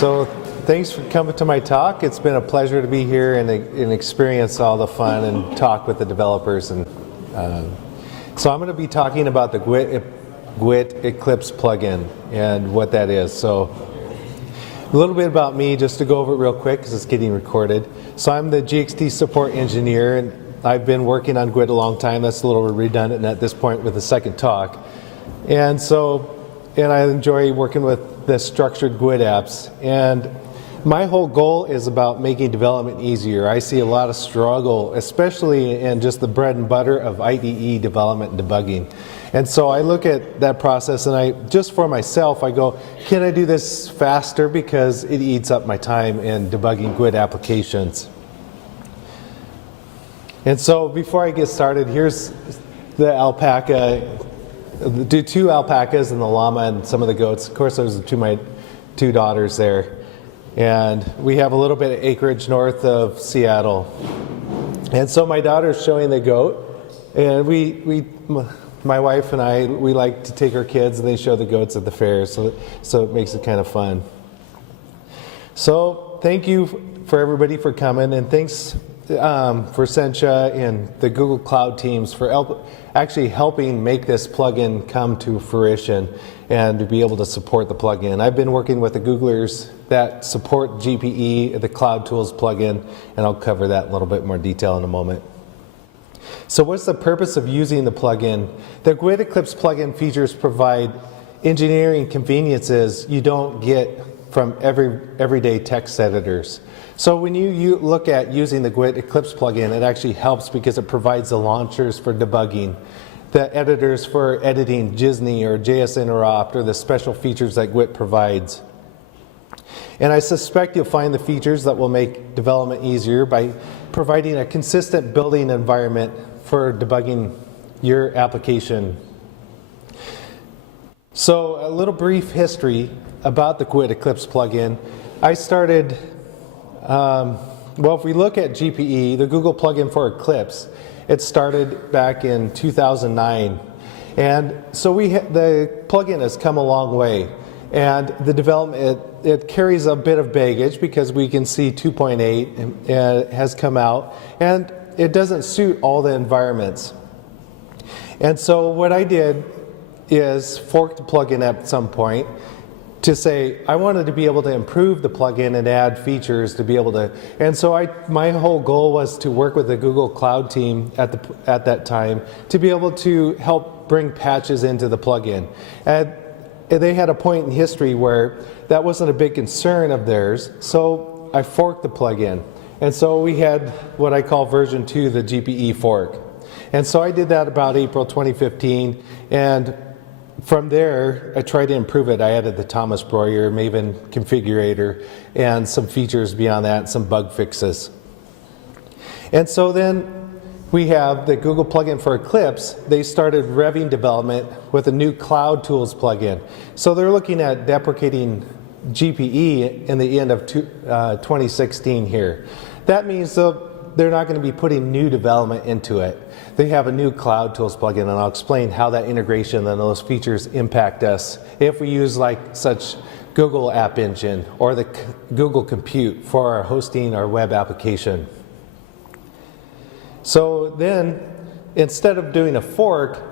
So thanks for coming to my talk. It's been a pleasure to be here and experience all the fun and talk with the developers. And so I'm going to be talking about the GWT Eclipse Plugin and what that is. So a little bit about me, just to go over it real quick because it's getting recorded. So I'm the GXT support engineer, and I've been working on GWT a long time. That's a little redundant at this point with the second talk. And I enjoy working with the structured GWT apps. And my whole goal is about making development easier. I see a lot of struggle, especially in just the bread and butter of IDE development and debugging. And so I look at that process, and just for myself, I go, can I do this faster, because it eats up my time in debugging GWT applications. And so before I get started, here's the alpaca, the two alpacas and the llama and some of the goats. Of course, those are my two daughters there. And we have a little bit of acreage north of Seattle. And so my daughter's showing the goat, and my wife and I, we like to take our kids and they show the goats at the fair, so it makes it kind of fun. So thank you for everybody for coming, and thanks for Sencha and the Google Cloud teams for actually helping make this plugin come to fruition and to be able to support the plugin. I've been working with the Googlers that support GPE, the Cloud Tools plugin, and I'll cover that in a little bit more detail in a moment. So what's the purpose of using the plugin? The GWT Eclipse plugin features provide engineering conveniences you don't get from everyday text editors. So when you look at using the GWT Eclipse plugin, it actually helps because it provides the launchers for debugging, the editors for editing JSNI or JS Interop, or the special features that GWT provides. And I suspect you'll find the features that will make development easier by providing a consistent building environment for debugging your application. So a little brief history about the GWT Eclipse plugin. I started, well, if we look at GPE, the Google plugin for Eclipse, it started back in 2009. And so the plugin has come a long way. And the development, it carries a bit of baggage because we can see 2.8 has come out, and it doesn't suit all the environments. And so what I did is fork the plugin at some point to say I wanted to be able to improve the plugin and add features to be able to, and so my whole goal was to work with the Google Cloud team at that time to be able to help bring patches into the plugin. And they had a point in history where that wasn't a big concern of theirs, so I forked the plugin. And so we had what I call version 2, the GPE fork. And so I did that about April 2015, and from there I tried to improve it. I added the Thomas Breuer Maven configurator and some features beyond that, some bug fixes. And so then we have the Google plugin for Eclipse. They started revving development with a new Cloud Tools plugin. So they're looking at deprecating GPE in the end of 2016 here. That means they're not going to be putting new development into it. They have a new Cloud Tools plugin, and I'll explain how that integration and those features impact us if we use like such Google App Engine or the Google Compute for our hosting our web application. So then, instead of doing a fork,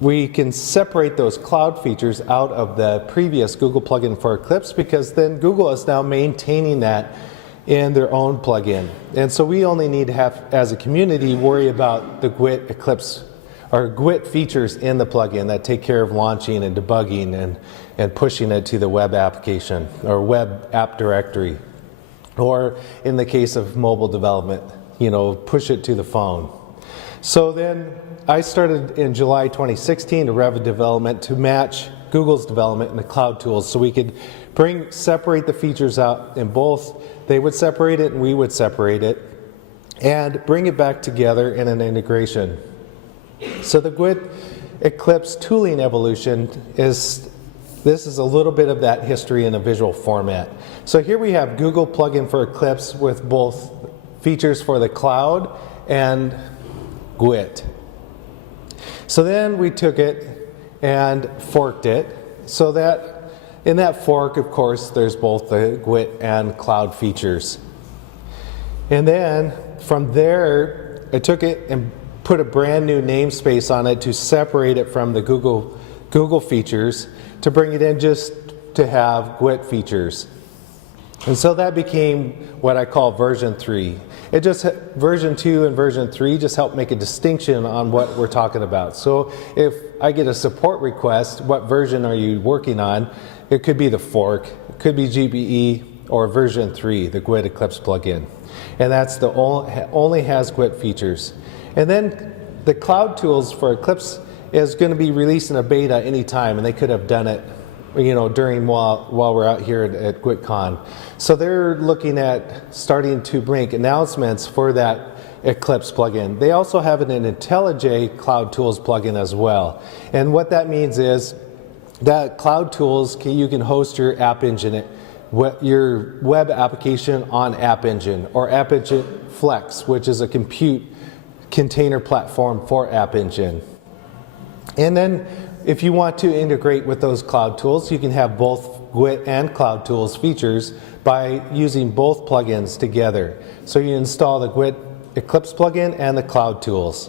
we can separate those cloud features out of the previous Google plugin for Eclipse, because then Google is now maintaining that in their own plugin. And so we only need to have, as a community, worry about the GWT Eclipse or GWT features in the plugin that take care of launching and debugging and pushing it to the web application or web app directory. Or in the case of mobile development, push it to the phone. So then I started in July 2016 to rev development to match Google's development in the Cloud Tools, so we could separate the features out in both. They would separate it and we would separate it, and bring it back together in an integration. So the GWT Eclipse tooling evolution this is a little bit of that history in a visual format. So here we have Google plugin for Eclipse with both features for the cloud and GWT. So then we took it and forked it so that in that fork, of course, there's both the GWT and cloud features. And then from there, I took it and put a brand new namespace on it to separate it from the Google features, to bring it in just to have GWT features. And so that became what I call version 3. It just, version 2 and version 3 just help make a distinction on what we're talking about. So if I get a support request, what version are you working on? It could be the fork, it could be GPE, or version 3, the GWT Eclipse plugin. And that's the only has GWT features. And then the cloud tools for Eclipse is going to be released in a beta anytime, and they could have done it, you know, during while we're out here at GWTCon. So they're looking at starting to make announcements for that Eclipse plugin. They also have an IntelliJ Cloud Tools plugin as well. And what that means is that Cloud Tools, you can host your App Engine, your web application on App Engine, or App Engine Flex, which is a compute container platform for App Engine. And then if you want to integrate with those cloud tools, you can have both GWT and cloud tools features by using both plugins together. So you install the GWT Eclipse plugin and the cloud tools.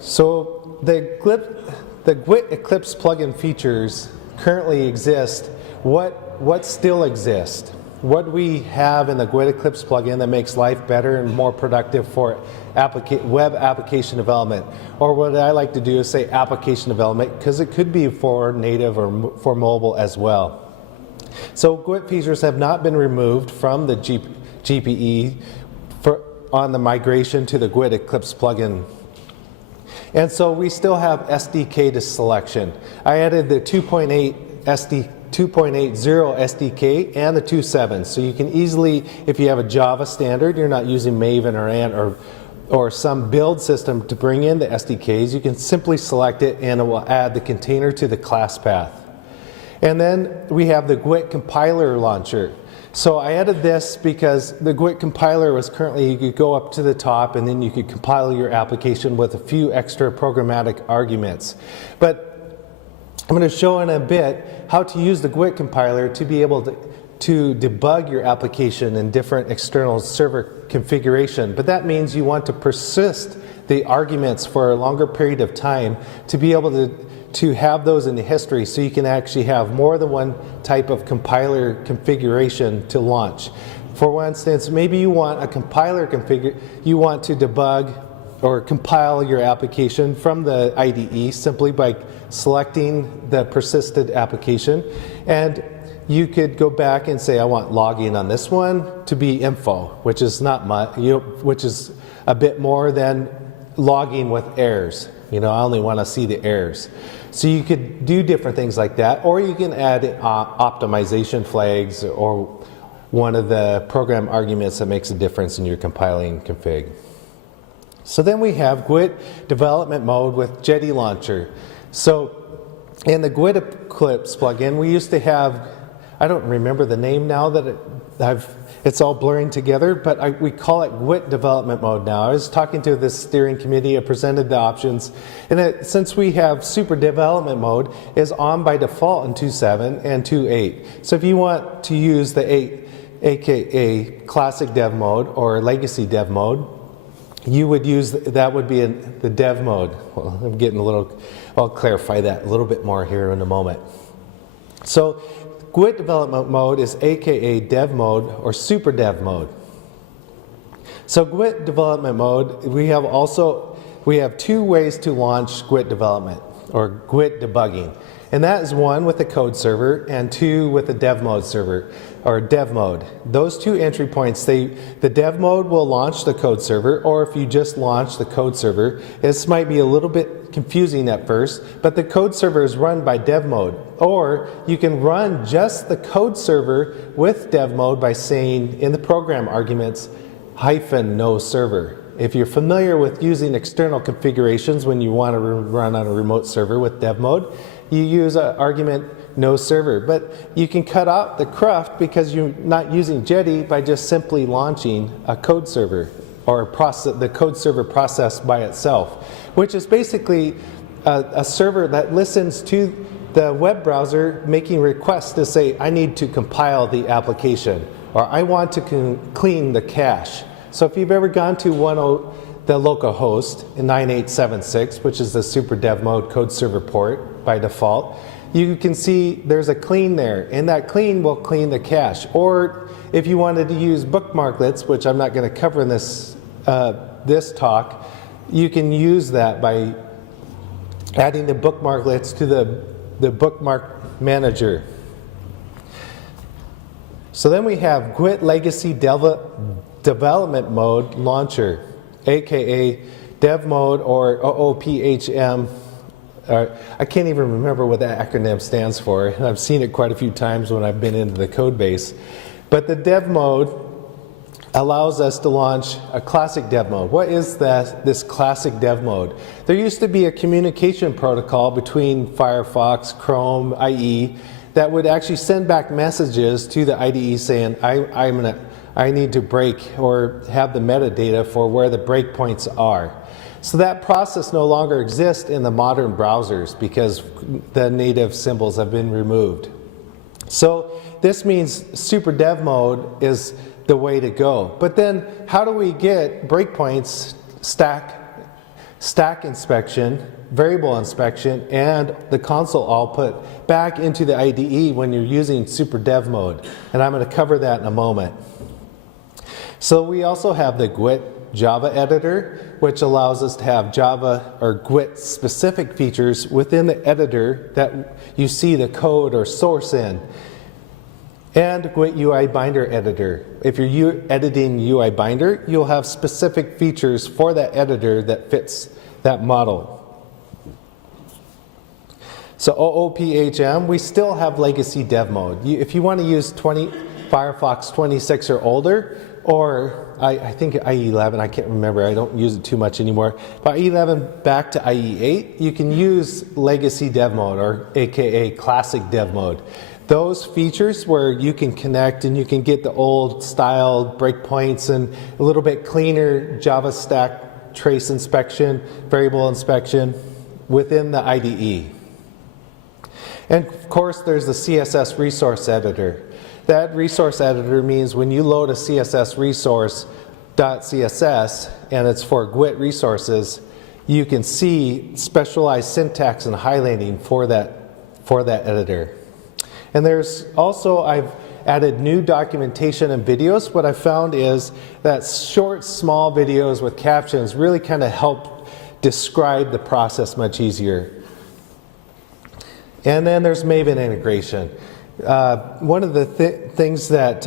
So the GWT Eclipse plugin features currently exist. What still exists? What we have in the GWT Eclipse plugin that makes life better and more productive for web application development, or what I like to do is say application development, because it could be for native or for mobile as well. So GWT features have not been removed from the GPE on the migration to the GWT Eclipse plugin. And so we still have SDK to selection. I added the 2.80 SDK and the 2.7, so you can easily, if you have a Java standard, you're not using Maven or Ant or some build system to bring in the SDKs, you can simply select it and it will add the container to the class path. And then we have the GWT Compiler Launcher. So I added this because the GWT Compiler was currently, you could go up to the top and then you could compile your application with a few extra programmatic arguments. But I'm going to show in a bit how to use the GWT compiler to be able to debug your application in different external server configuration. But that means you want to persist the arguments for a longer period of time to be able to have those in the history, so you can actually have more than one type of compiler configuration to launch. For instance, maybe you want a compiler you want to debug or compile your application from the IDE simply by selecting the persisted application, and you could go back and say, I want login on this one to be info, which is not much, which is a bit more than logging with errors. I only want to see the errors. So you could do different things like that, or you can add optimization flags or one of the program arguments that makes a difference in your compiling config. So then we have GWT Development Mode with Jetty Launcher. So in the GWT Eclipse plugin, we used to have, I don't remember the name now that it's all blurring together, but we call it GWT Development Mode now. I was talking to the steering committee, I presented the options, and since we have Super Development Mode is on by default in 2.7 and 2.8. So if you want to use the 8, aka Classic Dev Mode or Legacy Dev Mode, you would use, that would be in the dev mode. Well, I'm getting a little, I'll clarify that a little bit more here in a moment. So GWT Development Mode is aka Dev Mode or Super Dev Mode. So GWT Development Mode, we have two ways to launch GWT development or GWT debugging. And that is one with the code server and two with the dev mode server or dev mode. Those two entry points, the dev mode will launch the code server, or if you just launch the code server, this might be a little bit confusing at first, but the code server is run by dev mode. Or you can run just the code server with dev mode by saying in the program arguments -no server. If you're familiar with using external configurations when you want to run on a remote server with dev mode, you use an argument no server. But you can cut out the cruft because you're not using Jetty by just simply launching a code server or the code server process by itself, which is basically a server that listens to the web browser making requests to say, I need to compile the application, or I want to clean the cache. So if you've ever gone to the local host in 9876, which is the super dev mode code server port by default, you can see there's a clean there, and that clean will clean the cache. Or if you wanted to use bookmarklets, which I'm not going to cover in this talk, you can use that by adding the bookmarklets to the bookmark manager. So then we have GWT Legacy Development Mode Launcher, aka Dev Mode or OOPHM. I can't even remember what that acronym stands for, and I've seen it quite a few times when I've been into the code base. But the Dev Mode allows us to launch a classic dev mode. What is this classic dev mode? There used to be a communication protocol between Firefox, Chrome, IE that would actually send back messages to the IDE saying, I need to break or have the metadata for where the breakpoints are. So that process no longer exists in the modern browsers because the native symbols have been removed. So this means super dev mode is the way to go. But then how do we get breakpoints, stack inspection, variable inspection, and the console output back into the IDE when you're using super dev mode? And I'm going to cover that in a moment. So we also have the GWT Java editor, which allows us to have Java or GWT specific features within the editor that you see the code or source in. And GWT UI Binder editor. If you're editing UI Binder, you'll have specific features for that editor that fits that model. So OOPHM, we still have legacy dev mode. If you want to use Firefox 26 or older, or I think IE11, I can't remember, I don't use it too much anymore. But IE11 back to IE8, you can use legacy dev mode, or aka classic dev mode. Those features where you can connect and you can get the old style breakpoints and a little bit cleaner Java stack trace inspection, variable inspection within the IDE. And of course there's the CSS resource editor. That resource editor means when you load a CSS resource .css and it's for GWT resources, you can see specialized syntax and highlighting for that editor. And there's also, I've added new documentation and videos. What I found is that short, small videos with captions really kind of help describe the process much easier. And then there's Maven Integration. One of the things that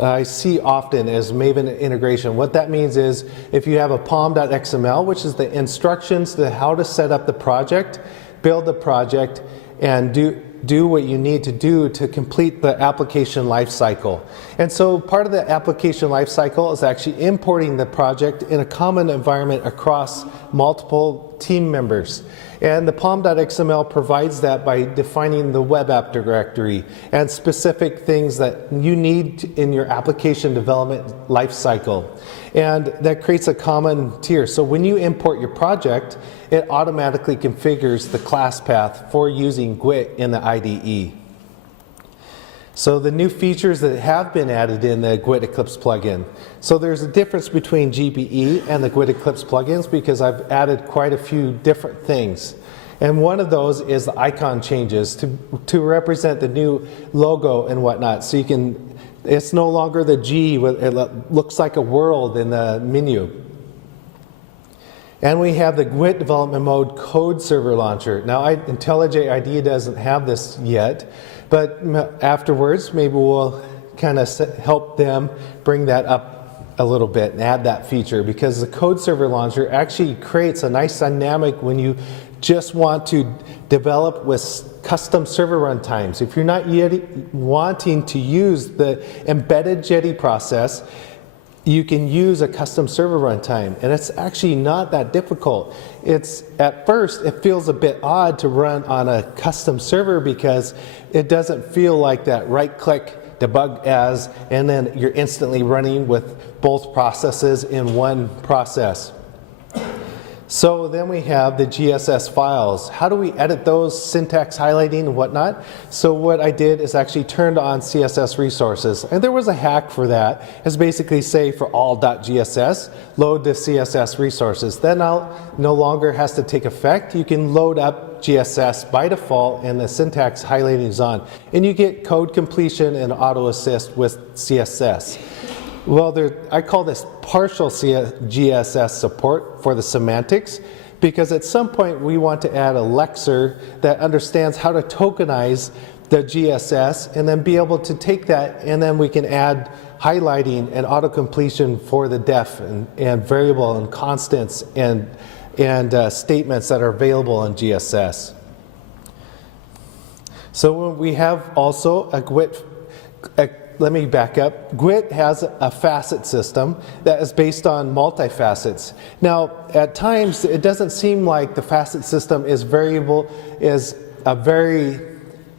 I see often is Maven Integration. What that means is if you have a pom.xml, which is the instructions to how to set up the project, build the project, and do what you need to do to complete the application lifecycle. And so part of the application lifecycle is actually importing the project in a common environment across multiple team members. And the pom.xml provides that by defining the web app directory and specific things that you need in your application development lifecycle. And that creates a common tier. So when you import your project, it automatically configures the class path for using GWT in the IDE. So the new features that have been added in the GWT Eclipse plugin. So there's a difference between GPE and the GWT Eclipse plugins because I've added quite a few different things. And one of those is the icon changes to represent the new logo and whatnot. So you can, it's no longer the G, it looks like a world in the menu. And we have the GWT Development Mode Code Server Launcher. Now IntelliJ IDEA doesn't have this yet, but afterwards maybe we'll kind of help them bring that up a little bit and add that feature, because the Code Server Launcher actually creates a nice dynamic when you just want to develop with custom server runtimes. If you're not yet wanting to use the embedded Jetty process, you can use a custom server runtime, and it's actually not that difficult. It's, at first, it feels a bit odd to run on a custom server because it doesn't feel like that right-click, debug as, and then you're instantly running with both processes in one process. So then we have the GSS files. How do we edit those, syntax highlighting and whatnot? So what I did is actually turned on CSS resources. And there was a hack for that. It's basically say for all.gss, load the CSS resources. That now no longer has to take effect. You can load up GSS by default and the syntax highlighting is on. And you get code completion and auto assist with CSS. Well, I call this partial GSS support for the semantics, because at some point we want to add a lexer that understands how to tokenize the GSS and then be able to take that, and then we can add highlighting and auto-completion for the def and variable and constants and statements that are available in GSS. So we have also a GWT. Let me back up. GWT has a facet system that is based on multifacets. Now, at times, it doesn't seem like the facet system is a very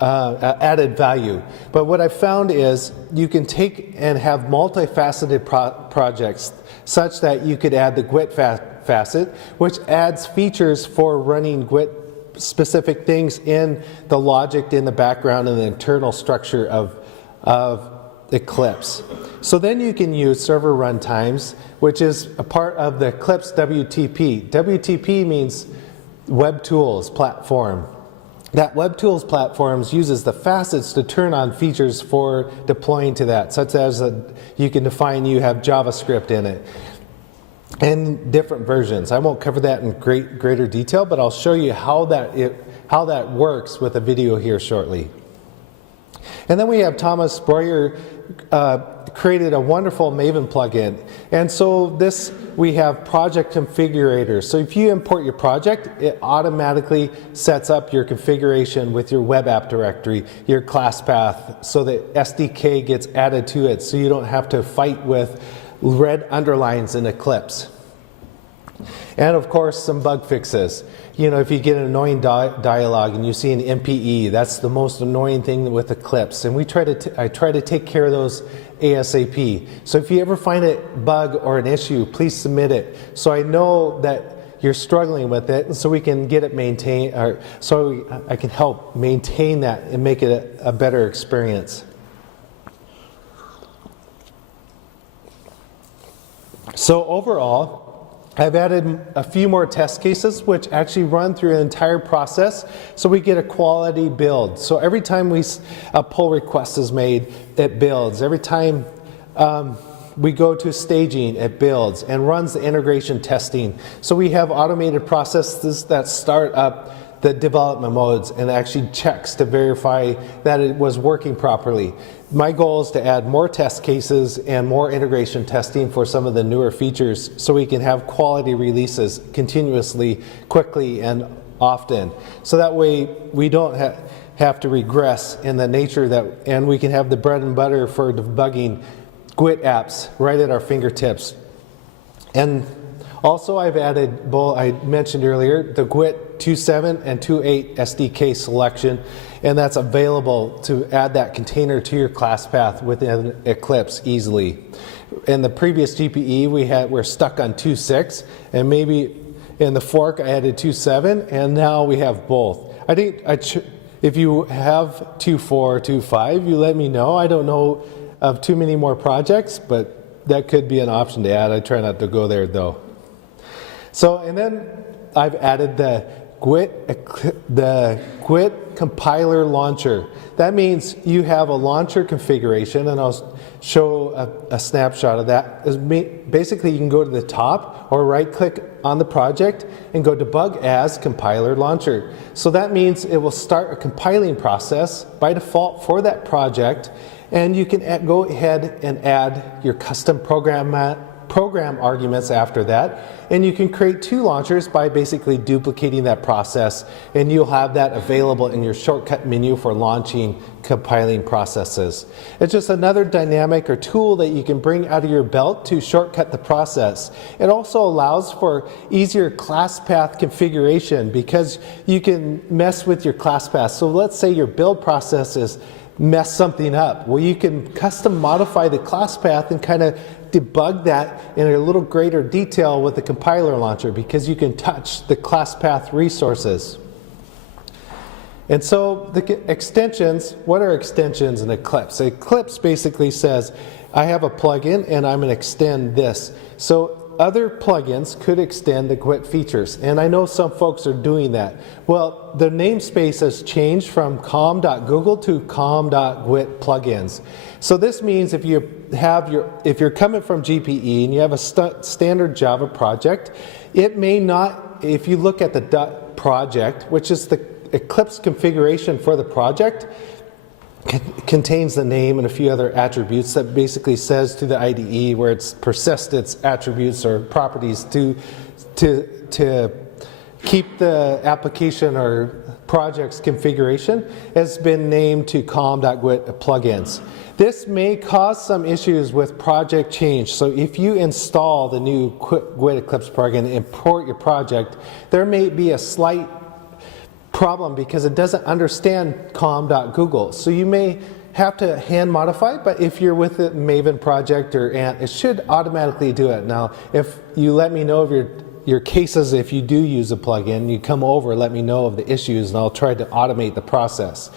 added value. But what I've found is you can take and have multifaceted projects such that you could add the GWT facet, which adds features for running GWT specific things in the logic in the background and the internal structure of Eclipse. So then you can use server runtimes, which is a part of the Eclipse WTP. WTP means Web Tools Platform. That Web Tools Platform uses the facets to turn on features for deploying to that, such as you can define you have JavaScript in it and different versions. I won't cover that in greater detail, but I'll show you how that works with a video here shortly. And then we have Thomas Breuer created a wonderful Maven plugin. And so we have project configurators. So if you import your project, it automatically sets up your configuration with your web app directory, your class path, so that SDK gets added to it so you don't have to fight with red underlines in Eclipse. And of course, some bug fixes. You know, if you get an annoying dialogue and you see an MPE, that's the most annoying thing with Eclipse. And I try to take care of those ASAP. So if you ever find a bug or an issue, please submit it, so I know that you're struggling with it, and so we can get it maintained, or so I can help maintain that and make it a better experience. So overall, I've added a few more test cases which actually run through an entire process so we get a quality build. So every time a pull request is made, it builds. Every time we go to staging, it builds and runs the integration testing. So we have automated processes that start up the development modes and actually checks to verify that it was working properly. My goal is to add more test cases and more integration testing for some of the newer features so we can have quality releases continuously, quickly, and often. So that way we don't have to regress in the nature and we can have the bread and butter for debugging GWT apps right at our fingertips. And also I've added, I mentioned earlier, the GWT 2.7 and 2.8 SDK selection, and that's available to add that container to your class path within Eclipse easily. In the previous GPE we're stuck on 2.6, and maybe in the fork I added 2.7, and now we have both. I think if you have 2.4, 2.5, you let me know. I don't know of too many more projects, but that could be an option to add. I try not to go there though. So, and then I've added the GWT Compiler Launcher. That means you have a launcher configuration, and I'll show a snapshot of that. Basically, you can go to the top or right-click on the project and go Debug as Compiler Launcher. So that means it will start a compiling process by default for that project, and you can go ahead and add your custom program arguments after that, and you can create two launchers by basically duplicating that process, and you'll have that available in your shortcut menu for launching compiling processes. It's just another dynamic or tool that you can bring out of your belt to shortcut the process. It also allows for easier class path configuration because you can mess with your class path. So let's say your build process is mess something up. Well, you can custom modify the class path and kind of debug that in a little greater detail with the compiler launcher because you can touch the class path resources. And so the extensions, what are extensions in Eclipse? Eclipse basically says, I have a plugin and I'm going to extend this. So other plugins could extend the GWT features, and I know some folks are doing that. Well, the namespace has changed from com.google to com.gwt plugins. So this means if you're coming from GPE and you have a standard Java project, it may not, if you look at the .project, which is the Eclipse configuration for the project, contains the name and a few other attributes that basically says to the IDE where it's processed its attributes or properties to keep the application or project's configuration has been named to com.gwt plugins. This may cause some issues with project change. So if you install the new GWT Eclipse plugin and import your project, there may be a slight problem because it doesn't understand com.google. So you may have to hand modify it, but if you're with the Maven project or Ant, it should automatically do it. Now, if you let me know of your cases, if you do use a plugin, you come over, let me know of the issues, and I'll try to automate the process.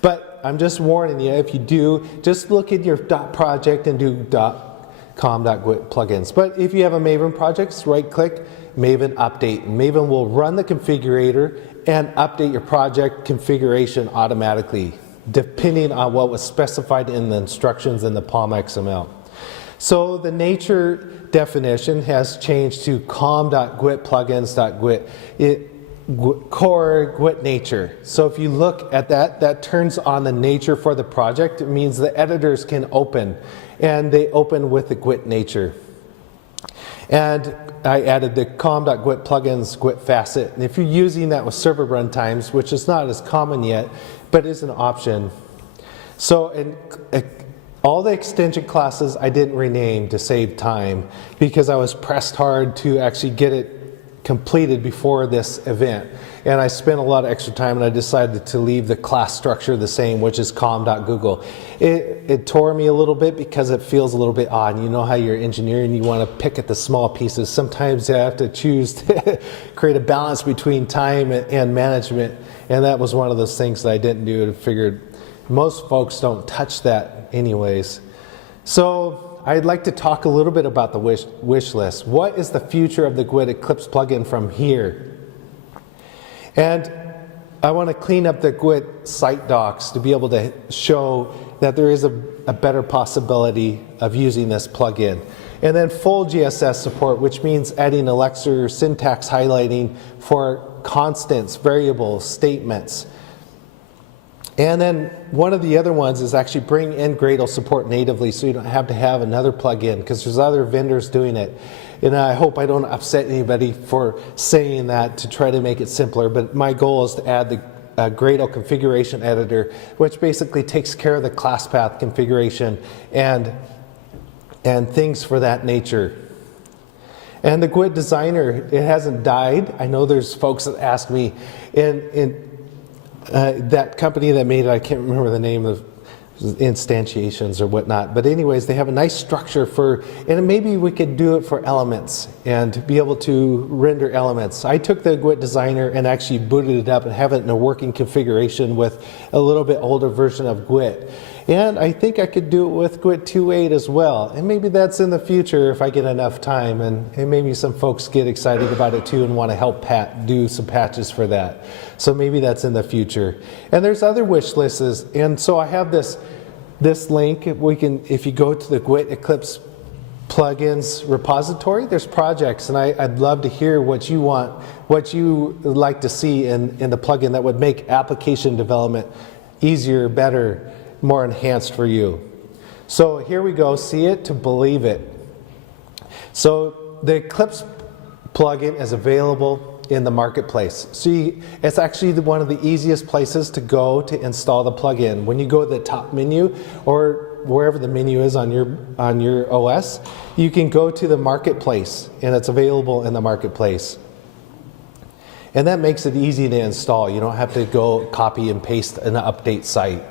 But I'm just warning you, if you do, just look at your .project and do com.gwt plugins. But if you have a Maven project, right-click, Maven Update. Maven will run the configurator and update your project configuration automatically, depending on what was specified in the instructions in the POM XML. So the nature definition has changed to com.gwt plugins.gwt, core GWT nature. So if you look at that, that turns on the nature for the project. It means the editors can open, and they open with the GWT nature. And I added the com.gwt plugins GWT facet. And if you're using that with server runtimes, which is not as common yet, but is an option. So all the extension classes I didn't rename to save time because I was pressed hard to actually get it completed before this event. And I spent a lot of extra time, and I decided to leave the class structure the same, which is com.google. It tore me a little bit because it feels a little bit odd. You know how you're engineering, you want to pick at the small pieces. Sometimes you have to choose to create a balance between time and management, and that was one of those things that I didn't do. I figured most folks don't touch that anyways. So I'd like to talk a little bit about the wish list. What is the future of the GWT Eclipse plugin from here? And I want to clean up the GWT site docs to be able to show that there is a better possibility of using this plugin. And then full GSS support, which means adding Elixir syntax highlighting for constants, variables, statements. And then one of the other ones is actually bring in Gradle support natively so you don't have to have another plugin because there's other vendors doing it. And I hope I don't upset anybody for saying that to try to make it simpler, but my goal is to add the Gradle configuration editor, which basically takes care of the class path configuration and things for that nature. And the GWT designer, it hasn't died. I know there's folks that ask me, that company that made it, I can't remember the name of instantiations or whatnot, but anyways, they have a nice structure for, and maybe we could do it for elements and be able to render elements. I took the GWT designer and actually booted it up and have it in a working configuration with a little bit older version of GWT. And I think I could do it with GWT 2.8 as well. And maybe that's in the future if I get enough time, and maybe some folks get excited about it too and want to help do some patches for that. So maybe that's in the future. And there's other wish lists, and so I have this link. If you go to the GWT Eclipse plugins repository, there's projects, and I'd love to hear what you want, what you would like to see in the plugin that would make application development easier, better, more enhanced for you. So here we go, see it to believe it. So the Eclipse plugin is available in the marketplace. See, it's actually one of the easiest places to go to install the plugin. When you go to the top menu or wherever the menu is on your OS, you can go to the marketplace, and it's available in the marketplace. And that makes it easy to install. You don't have to go copy and paste an update site.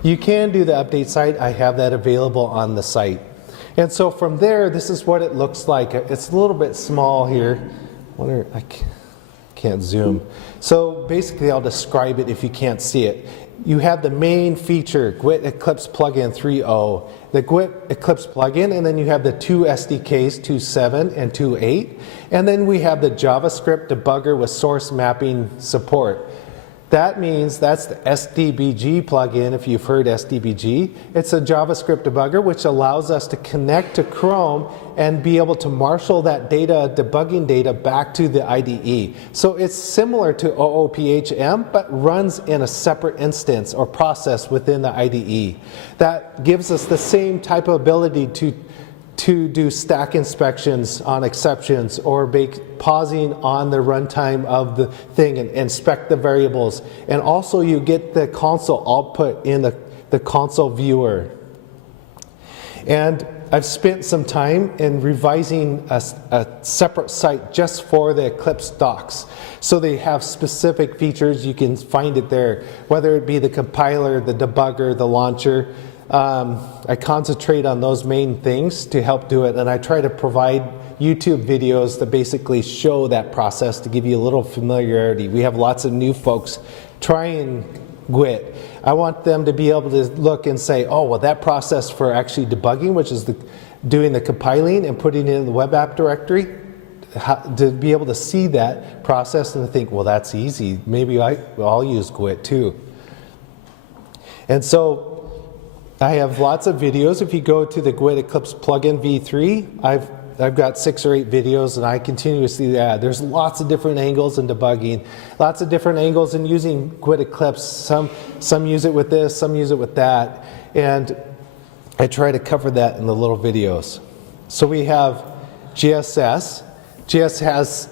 You can do the update site. I have that available on the site. And so from there, this is what it looks like. It's a little bit small here. I can't zoom. So basically, I'll describe it if you can't see it. You have the main feature, GWT Eclipse Plugin 3.0, the GWT Eclipse Plugin, and then you have the two SDKs, 2.7 and 2.8. And then we have the JavaScript debugger with source mapping support. That means that's the SDBG plugin, if you've heard SDBG. It's a JavaScript debugger which allows us to connect to Chrome and be able to marshal that data, debugging data, back to the IDE. So it's similar to OOPHM, but runs in a separate instance or process within the IDE. That gives us the same type of ability to do stack inspections on exceptions or pausing on the runtime of the thing and inspect the variables. And also you get the console output in the console viewer. And I've spent some time in revising a separate site just for the Eclipse docs. So they have specific features, you can find it there, whether it be the compiler, the debugger, the launcher. I concentrate on those main things to help do it, and I try to provide YouTube videos that basically show that process to give you a little familiarity. We have lots of new folks trying GWT. I want them to be able to look and say, oh, well, that process for actually debugging, which is doing the compiling and putting it in the web app directory, to be able to see that process and to think, well, that's easy. Maybe I'll use GWT too. And so I have lots of videos. If you go to the GWT Eclipse Plugin v3, I've got 6 or 8 videos, and I continuously add. There's lots of different angles in debugging, lots of different angles in using GWT Eclipse. Some use it with this, some use it with that, and I try to cover that in the little videos. So we have GSS. GS has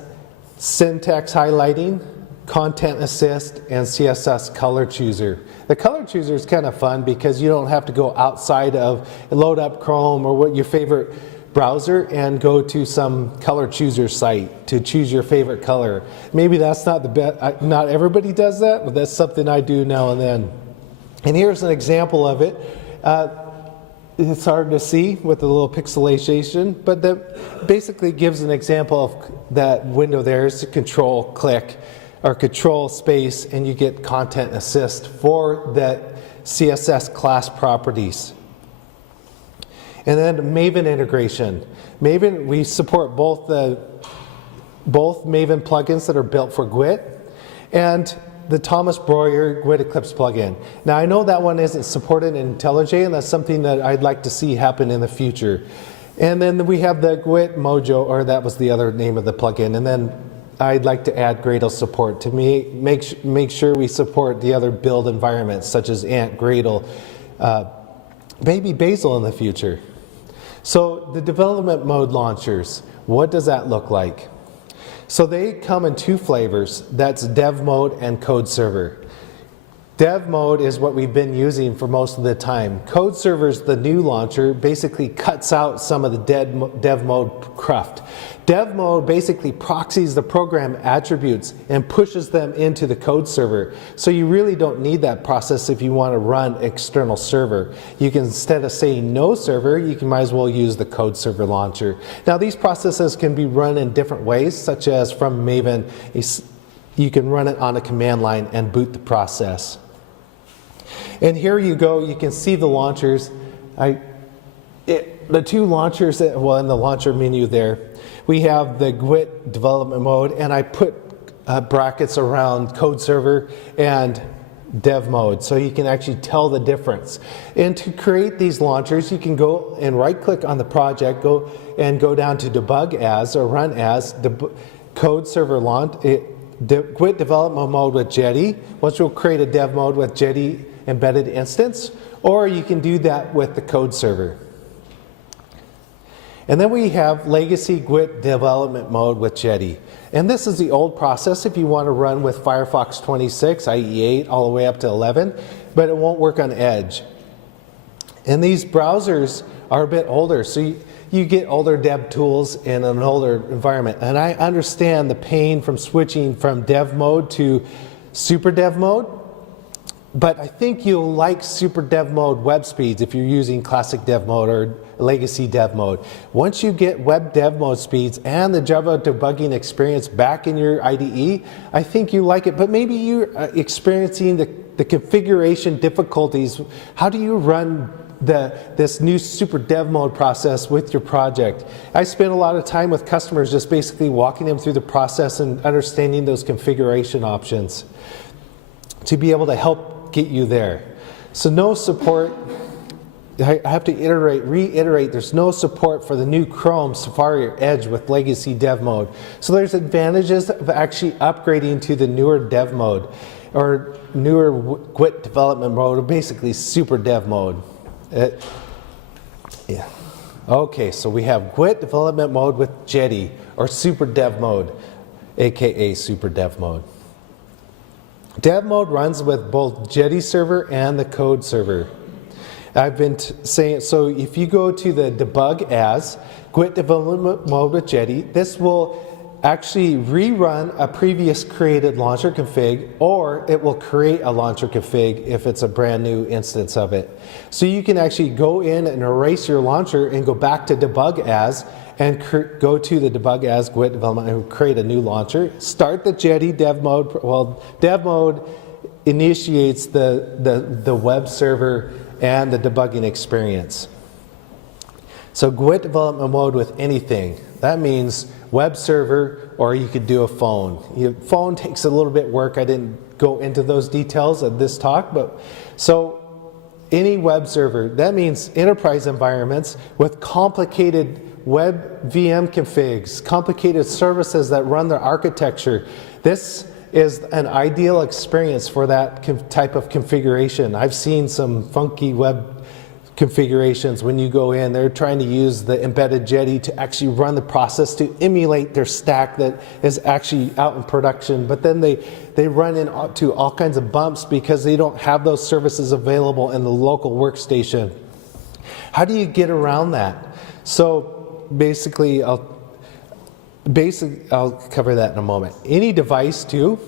syntax highlighting, content assist, and CSS color chooser. The color chooser is kind of fun because you don't have to go outside of load up Chrome or what your favorite browser and go to some color chooser site to choose your favorite color. Maybe that's not the best, not everybody does that, but that's something I do now and then. And here's an example of it. It's hard to see with the little pixelation, but that basically gives an example of that window there is to control click or control space, and you get content assist for that CSS class properties. And then Maven integration. Maven, we support both Maven plugins that are built for GWT and the Thomas Breuer GWT Eclipse plugin. Now I know that one isn't supported in IntelliJ, and that's something that I'd like to see happen in the future. And then we have the GWT Mojo, or that was the other name of the plugin. And then I'd like to add Gradle support to make sure we support the other build environments such as Ant, Gradle, maybe Bazel in the future. So the development mode launchers, what does that look like? So they come in 2 flavors. That's dev mode and code server. Dev mode is what we've been using for most of the time. Code server's the new launcher, basically cuts out some of the dev mode cruft. Dev mode basically proxies the program attributes and pushes them into the code server. So you really don't need that process if you want to run external server. You can, instead of saying no server, you might as well use the code server launcher. Now these processes can be run in different ways, such as from Maven, you can run it on a command line and boot the process. And here you go, you can see the launchers. The 2 launchers, in the launcher menu there, we have the GWT Development Mode, and I put brackets around code server and dev mode so you can actually tell the difference. And to create these launchers, you can go and right click on the project, go down to debug as or run as code server launch, GWT Development Mode with Jetty, which will create a dev mode with Jetty embedded instance, or you can do that with the code server. And then we have Legacy GWT Development Mode with Jetty. And this is the old process if you want to run with Firefox 26, IE8, all the way up to 11, but it won't work on Edge. And these browsers are a bit older, so you get older dev tools in an older environment. And I understand the pain from switching from dev mode to super dev mode, but I think you'll like super dev mode web speeds if you're using classic dev mode or legacy dev mode. Once you get web dev mode speeds and the Java debugging experience back in your IDE, I think you like it, but maybe you're experiencing the configuration difficulties. How do you run this new super dev mode process with your project? I spend a lot of time with customers just basically walking them through the process and understanding those configuration options to be able to help get you there. So no support, I have to reiterate, there's no support for the new Chrome, Safari, or Edge with legacy dev mode. So there's advantages of actually upgrading to the newer dev mode or newer GWT development mode, or basically super dev mode. Yeah. Okay, so we have GWT development mode with Jetty, or super dev mode, aka super dev mode. Dev mode runs with both Jetty server and the code server. I've been saying, so if you go to the debug as GWT development mode with Jetty, this will actually rerun a previous created launcher config, or it will create a launcher config if it's a brand new instance of it. So you can actually go in and erase your launcher and go back to debug as, and go to the debug as GWT development and create a new launcher. Start the Jetty dev mode. Well, dev mode initiates the web server and the debugging experience. So GWT development mode with anything. That means web server, or you could do a phone. Phone takes a little bit work. I didn't go into those details of this talk, but so any web server, that means enterprise environments with complicated web VM configs, complicated services that run their architecture. This is an ideal experience for that type of configuration. I've seen some funky web configurations when you go in. They're trying to use the embedded Jetty to actually run the process to emulate their stack that is actually out in production, but then they run into all kinds of bumps because they don't have those services available in the local workstation. How do you get around that? So basically, I'll cover that in a moment. Any device too,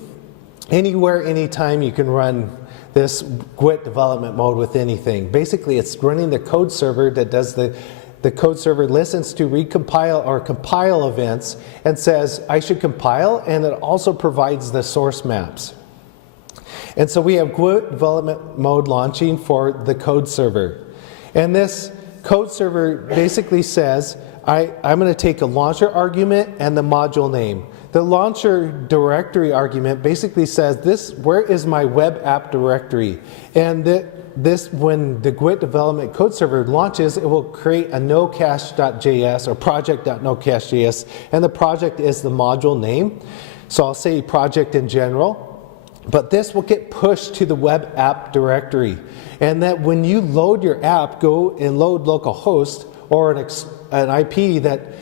anywhere, anytime you can run this GWT development mode with anything. Basically, it's running the code server that does the code server listens to recompile or compile events and says, I should compile, and it also provides the source maps. And so we have GWT development mode launching for the code server. And this code server basically says, I'm going to take a launcher argument and the module name. The launcher directory argument basically says, where is my web app directory? And when the GWT development code server launches, it will create a nocache.js or project.nocache.js, and the project is the module name. So I'll say project in general, but this will get pushed to the web app directory. And that when you load your app, go and load localhost or an IP that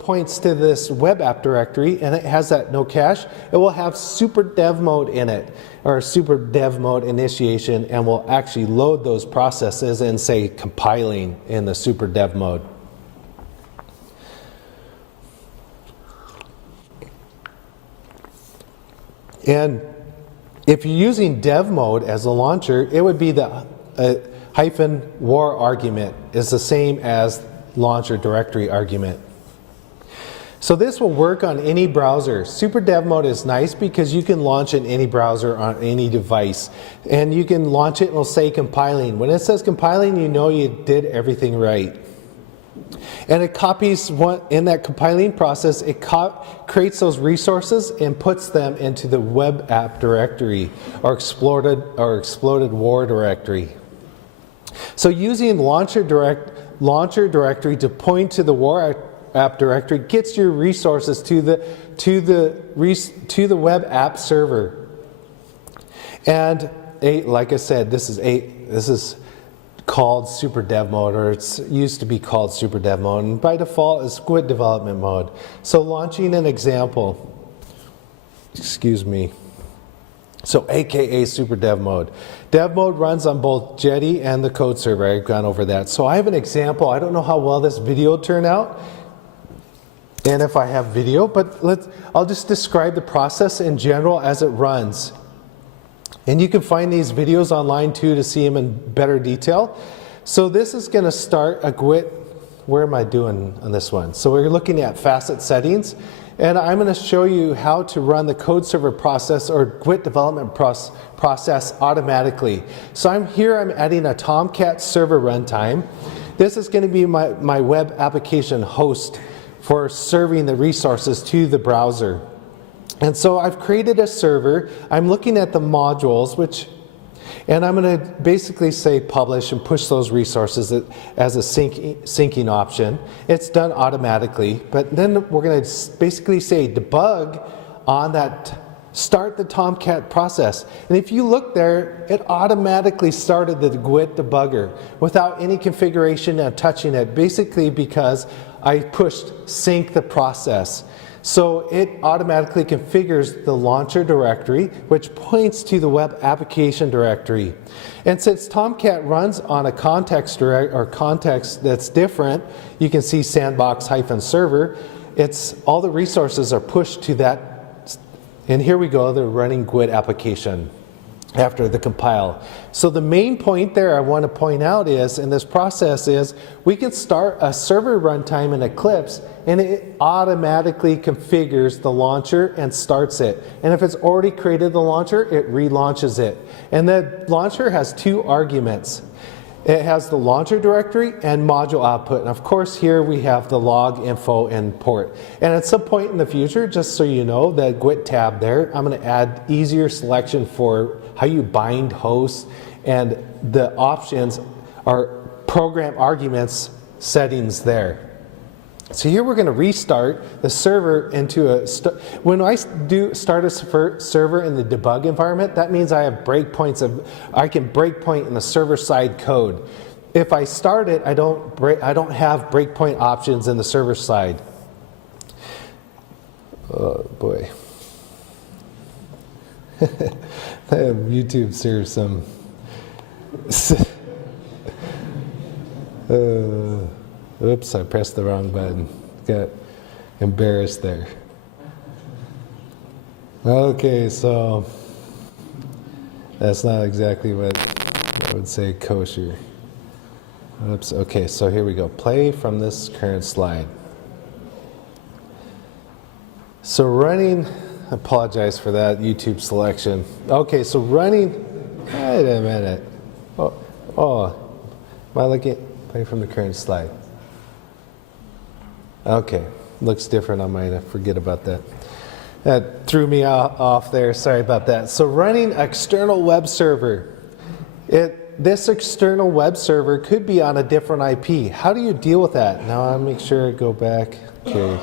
points to this web app directory, and it has that no cache, it will have super dev mode in it, or super dev mode initiation, and will actually load those processes and say compiling in the super dev mode. And if you're using dev mode as a launcher, it would be the hyphen war argument is the same as launcher directory argument. So this will work on any browser. Super dev mode is nice because you can launch in any browser on any device. And you can launch it and it'll say compiling. When it says compiling, you know you did everything right. And it copies in that compiling process, it creates those resources and puts them into the web app directory or exploded war directory. So using launcher directory to point to the war app directory gets your resources to the web app server. And like I said, this is called super dev mode, or it's used to be called super dev mode, and by default is GWT development mode. So launching an example, excuse me. So AKA super dev mode. Dev mode runs on both Jetty and the code server. I've gone over that. So I have an example. I don't know how well this video turned out and if I have video, but I'll just describe the process in general as it runs. And you can find these videos online too to see them in better detail. So this is going to start a GWT. Where am I doing on this one? So we're looking at facet settings, and I'm going to show you how to run the code server process or GWT development process automatically. So I'm adding a Tomcat server runtime. This is going to be my web application host for serving the resources to the browser. And so I've created a server. I'm looking at the modules, and I'm going to basically say publish and push those resources as a syncing option. It's done automatically, but then we're going to basically say debug on that, start the Tomcat process. And if you look there, it automatically started the GWT debugger without any configuration and touching it, basically because I pushed sync the process. So it automatically configures the launcher directory, which points to the web application directory. And since Tomcat runs on a context that's different, you can see sandbox-server, all the resources are pushed to that. And here we go, the running GWT application after the compile. So the main point there I want to point out is, in this process, is we can start a server runtime in Eclipse and it automatically configures the launcher and starts it. And if it's already created the launcher, it relaunches it. And the launcher has two arguments. It has the launcher directory and module output. And of course, here we have the log info and port. And at some point in the future, just so you know, the GWT tab there, I'm going to add easier selection for how you bind hosts, and the options are program arguments settings there. So here we're going to restart the server into when I start a server in the debug environment, that means I have breakpoints I can breakpoint in the server side code. If I start it, I don't have breakpoint options in the server side. Oh boy. YouTube serves some oops, I pressed the wrong button. Got embarrassed there. Okay, so that's not exactly what I would say kosher. Oops, okay, so here we go. Play from this current slide. So running, I apologize for that YouTube selection. Okay, so running, wait a minute. Am I looking at play from the current slide? Okay, looks different on mine. I forget about that. That threw me off there. Sorry about that. So running external web server. This external web server could be on a different IP. How do you deal with that? Now I'll make sure I go back. Okay.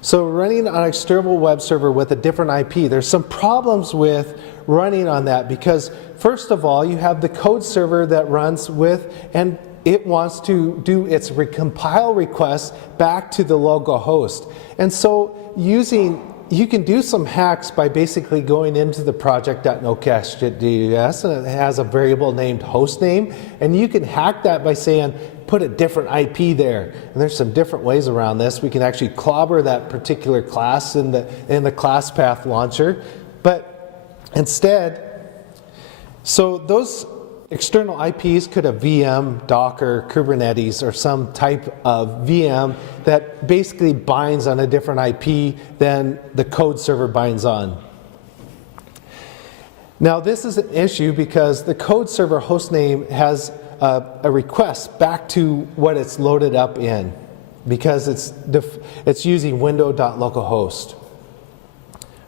So running on an external web server with a different IP, there's some problems with running on that because first of all, you have the code server that runs with, and it wants to do its recompile request back to the local host. And so you can do some hacks by basically going into the project.nocache.js, and it has a variable named hostname, and you can hack that by saying, put a different IP there. And there's some different ways around this. We can actually clobber that particular class in the class path launcher. But instead, so those external IPs could have VM, Docker, Kubernetes, or some type of VM that basically binds on a different IP than the code server binds on. Now this is an issue because the code server hostname has a request back to what it's loaded up in because it's using window.localhost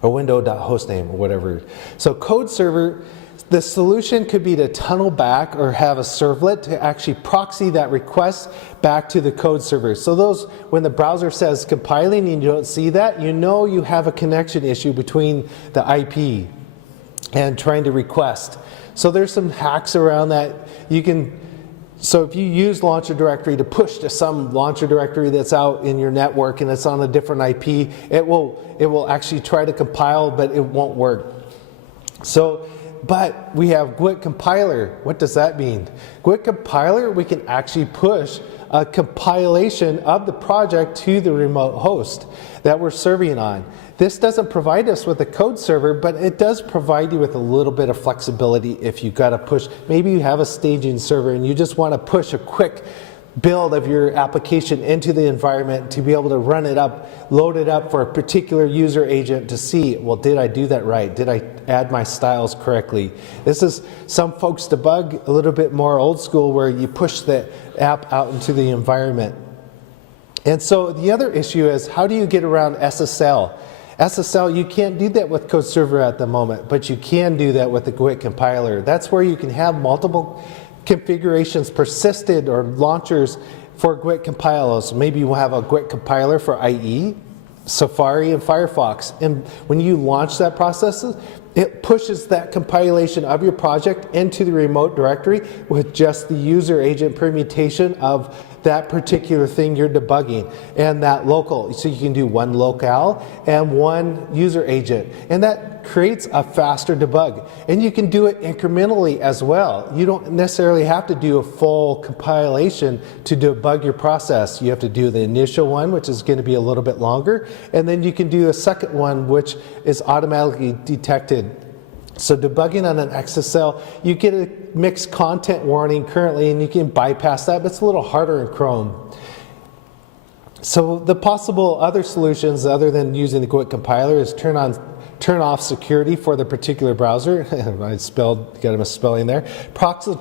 or window.hostname or whatever. So code server, the solution could be to tunnel back or have a servlet to actually proxy that request back to the code server. So when the browser says compiling and you don't see that, you know you have a connection issue between the IP and trying to request. So there's some hacks around that. So if you use launcher directory to push to some launcher directory that's out in your network and it's on a different IP, it will actually try to compile, but it won't work. But we have GWT Compiler. What does that mean? GWT Compiler, we can actually push a compilation of the project to the remote host that we're serving on. This doesn't provide us with a code server, but it does provide you with a little bit of flexibility if you've got to push. Maybe you have a staging server and you just want to push a quick build of your application into the environment to be able to run it up, load it up for a particular user agent to see, well, did I do that right? Did I add my styles correctly? This is some folks debug a little bit more old school where you push the app out into the environment. And so the other issue is, how do you get around SSL? SSL, you can't do that with Code Server at the moment, but you can do that with the GWT compiler. That's where you can have multiple configurations persisted or launchers for GWT compilers. Maybe you have a GWT compiler for IE, Safari, and Firefox. And when you launch that process, it pushes that compilation of your project into the remote directory with just the user agent permutation of that particular thing you're debugging and that local. So you can do one locale and one user agent. And that creates a faster debug. And you can do it incrementally as well. You don't necessarily have to do a full compilation to debug your process. You have to do the initial one, which is going to be a little bit longer. And then you can do a second one, which is automatically detected. So debugging on an XSL, you get a mixed content warning currently, and you can bypass that, but it's a little harder in Chrome. So the possible other solutions other than using the GWT compiler is turn off security for the particular browser. I got a misspelling there. Proxy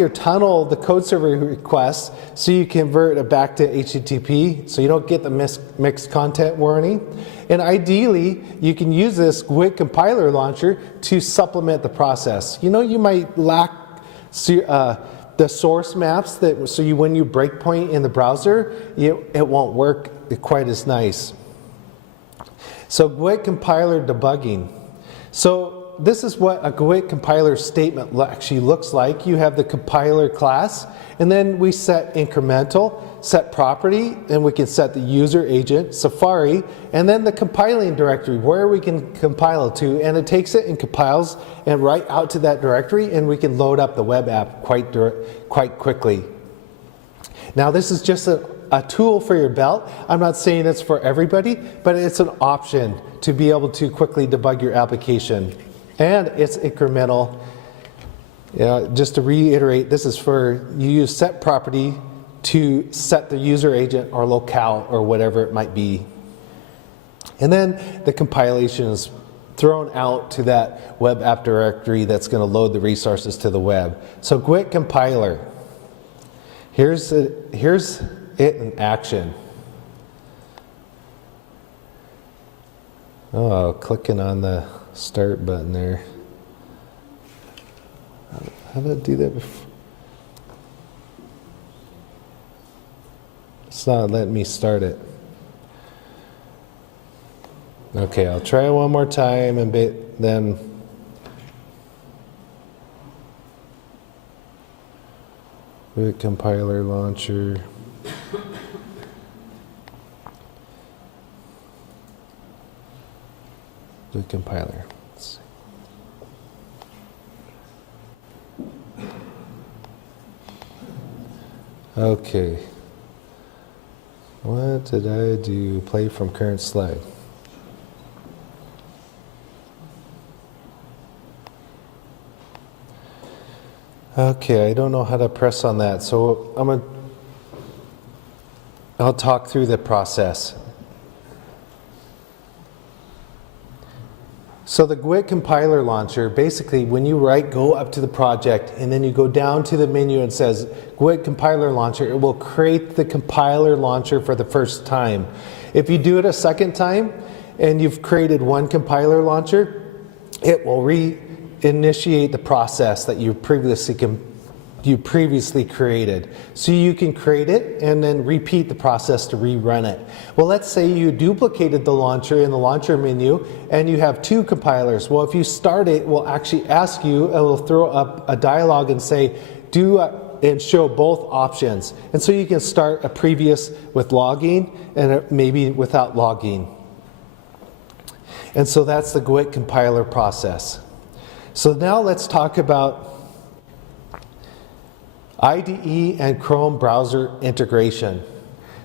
or tunnel the code server requests so you convert it back to HTTP so you don't get the mixed content warning. And ideally, you can use this GWT compiler launcher to supplement the process. You know, you might lack the source maps, so when you breakpoint in the browser, it won't work quite as nice. So GWT compiler debugging. So this is what a GWT compiler statement actually looks like. You have the compiler class, and then we set incremental, set property, and we can set the user agent, Safari, and then the compiling directory, where we can compile it to, and it takes it and compiles and right out to that directory, and we can load up the web app quite quickly. Now this is just a tool for your belt. I'm not saying it's for everybody, but it's an option to be able to quickly debug your application. And it's incremental. Just to reiterate, this is for you use set property to set the user agent or locale or whatever it might be. And then the compilation is thrown out to that web app directory that's going to load the resources to the web. So GWT compiler. Here's it in action. Oh, clicking on the start button there. How did I do that before? It's not letting me start it. Okay, I'll try it one more time and then GWT compiler launcher. GWT compiler. Let's see. Okay. What did I do? Play from current slide. Okay, I don't know how to press on that, so I'll talk through the process. So the GWT compiler launcher, basically when you go up to the project and then you go down to the menu and it says GWT compiler launcher, it will create the compiler launcher for the first time. If you do it a second time and you've created one compiler launcher, it will reinitiate the process that you previously created. So you can create it and then repeat the process to rerun it. Well, let's say you duplicated the launcher in the launcher menu and you have two compilers. Well, if you start it, will actually ask you, it will throw up a dialog and say, and show both options. And so you can start a previous with logging and maybe without logging. And so that's the GWT compiler process. So now let's talk about IDE and Chrome browser integration.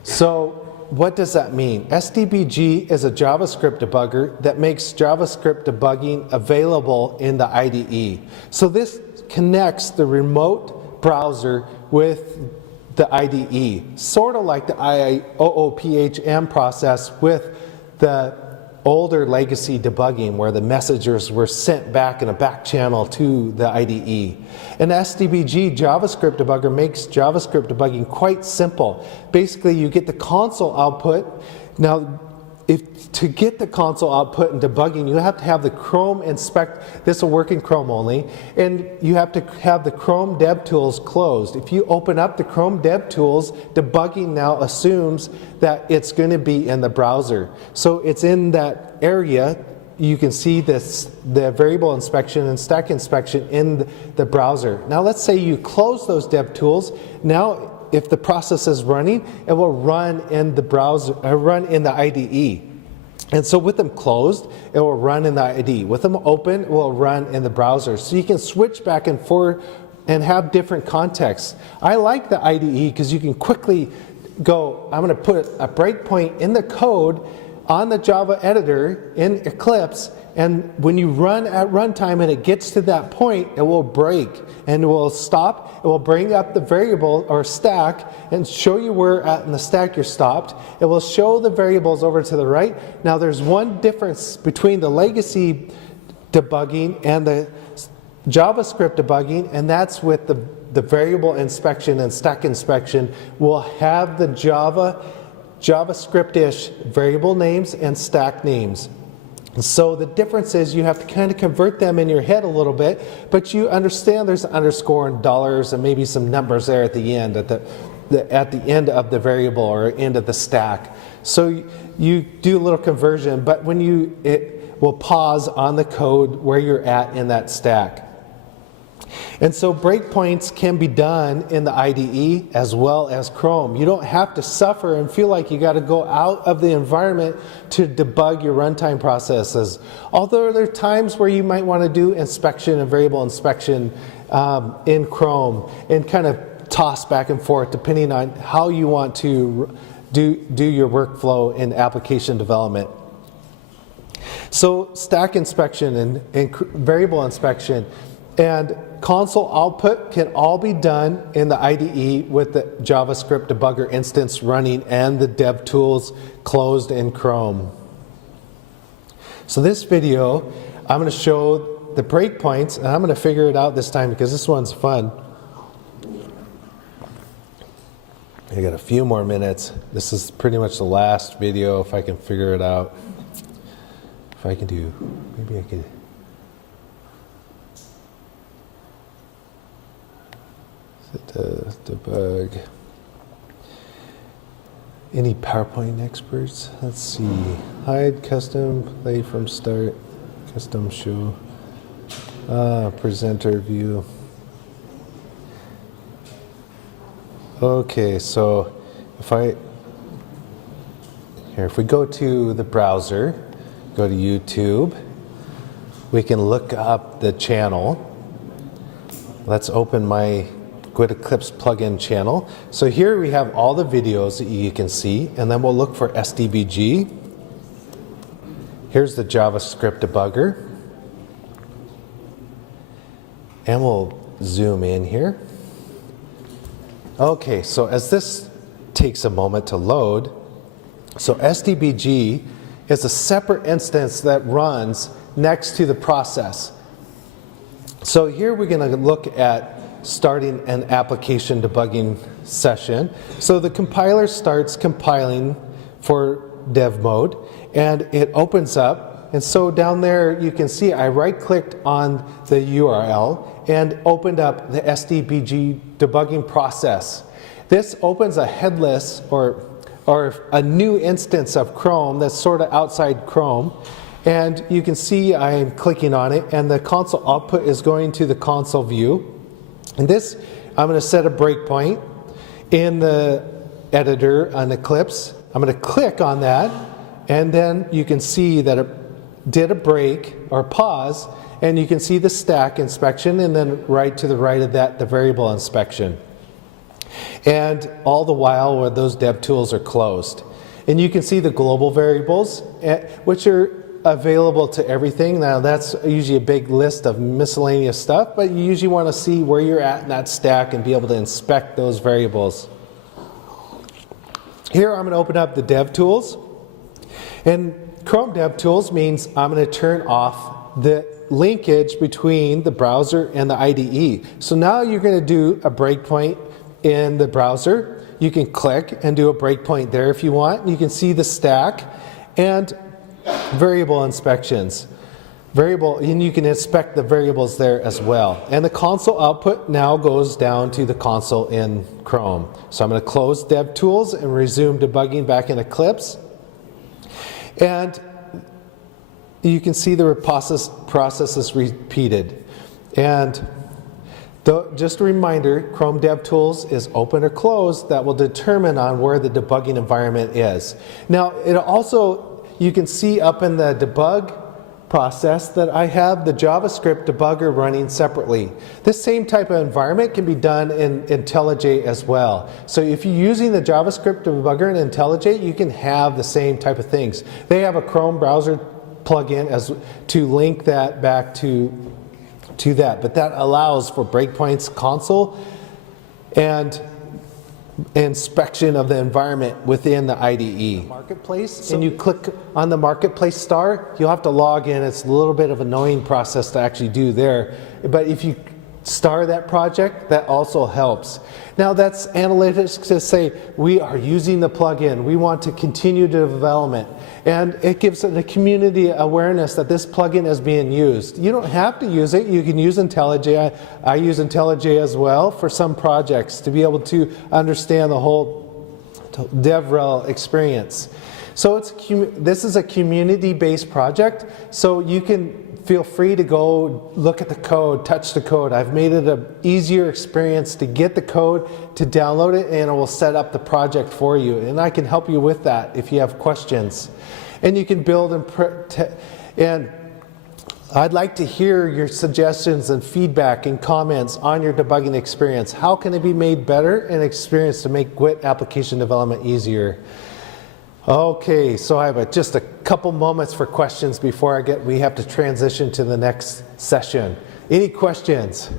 So what does that mean? SDBG is a JavaScript debugger that makes JavaScript debugging available in the IDE. So this connects the remote browser with the IDE, sort of like the OOPHM process with the older legacy debugging where the messages were sent back in a back channel to the IDE. And SDBG JavaScript debugger makes JavaScript debugging quite simple. Basically, you get the console output. Now, to get the console output in debugging, you have to have the Chrome inspect. This will work in Chrome only, and you have to have the Chrome DevTools closed. If you open up the Chrome DevTools, debugging now assumes that it's going to be in the browser. So it's in that area. You can see this, the variable inspection and stack inspection in the browser. Now let's say you close those DevTools. Now if the process is running, it will run in the browser, run in the IDE. And so with them closed, it will run in the IDE. With them open, it will run in the browser. So you can switch back and forth and have different contexts. I like the IDE because you can quickly go, I'm going to put a breakpoint in the code on the Java editor in Eclipse, and when you run at runtime and it gets to that point, it will break and it will stop. It will bring up the variable or stack and show you where at in the stack you're stopped. It will show the variables over to the right. Now there's one difference between the legacy debugging and the JavaScript debugging, and that's with the variable inspection and stack inspection will have the JavaScript-ish variable names and stack names. So the difference is you have to kind of convert them in your head a little bit, but you understand there's an underscore and dollars and maybe some numbers there at the end, at the end of the variable or end of the stack. So you do a little conversion, but when it will pause on the code where you're at in that stack. And so breakpoints can be done in the IDE as well as Chrome. You don't have to suffer and feel like you got to go out of the environment to debug your runtime processes. Although there are times where you might want to do inspection and variable inspection in Chrome and kind of toss back and forth depending on how you want to do your workflow in application development. So stack inspection and variable inspection and console output can all be done in the IDE with the JavaScript debugger instance running and the DevTools closed in Chrome. So this video, I'm going to show the breakpoints, and I'm going to figure it out this time because this one's fun. I got a few more minutes. This is pretty much the last video if I can figure it out. If I can do, maybe I could. Debug. Any PowerPoint experts? Let's see. Hide custom, play from start, custom show, presenter view. Okay, so if we go to the browser, go to YouTube, we can look up the channel. Let's open my GWT Eclipse Plugin channel. So here we have all the videos that you can see, and then we'll look for SDBG. Here's the JavaScript debugger. And we'll zoom in here. Okay, so as this takes a moment to load, so SDBG is a separate instance that runs next to the process. So here we're going to look at starting an application debugging session. So the compiler starts compiling for dev mode, and it opens up. And so down there you can see I right-clicked on the URL and opened up the SDBG debugging process. This opens a headless or a new instance of Chrome that's sort of outside Chrome. And you can see I'm clicking on it, and the console output is going to the console view. And this, I'm going to set a breakpoint in the editor on Eclipse. I'm going to click on that, and then you can see that it did a break or pause, and you can see the stack inspection, and then right to the right of that, the variable inspection. And all the while where those dev tools are closed. And you can see the global variables, which are available to everything. Now that's usually a big list of miscellaneous stuff, but you usually want to see where you're at in that stack and be able to inspect those variables. Here I'm going to open up the dev tools. And Chrome dev tools means I'm going to turn off the linkage between the browser and the IDE. So now you're going to do a breakpoint in the browser. You can click and do a breakpoint there if you want. You can see the stack and variable inspections. And you can inspect the variables there as well. And the console output now goes down to the console in Chrome. So I'm going to close DevTools and resume debugging back in Eclipse. And you can see the process is repeated. And just a reminder, Chrome DevTools is open or closed. That will determine on where the debugging environment is. Now, it also, you can see up in the debug process that I have the JavaScript debugger running separately. This same type of environment can be done in IntelliJ as well. So if you're using the JavaScript debugger in IntelliJ, you can have the same type of things. They have a Chrome browser plugin to link that back to that, but that allows for breakpoints console and inspection of the environment within the IDE. Marketplace, and you click on the Marketplace star, you'll have to log in. It's a little bit of an annoying process to actually do there, but if you star that project, that also helps. Now that's analytics to say we are using the plugin, we want to continue development, and it gives the community awareness that this plugin is being used. You don't have to use it, you can use IntelliJ. I use IntelliJ as well for some projects to be able to understand the whole DevRel experience. So this is a community-based project, so you can feel free to go look at the code, touch the code. I've made it an easier experience to get the code, to download it, and it will set up the project for you. And I can help you with that if you have questions. And you can build and I'd like to hear your suggestions and feedback and comments on your debugging experience. How can it be made better and experience to make GWT application development easier? Okay, so I have just a couple moments for questions before we have to transition to the next session. Any questions?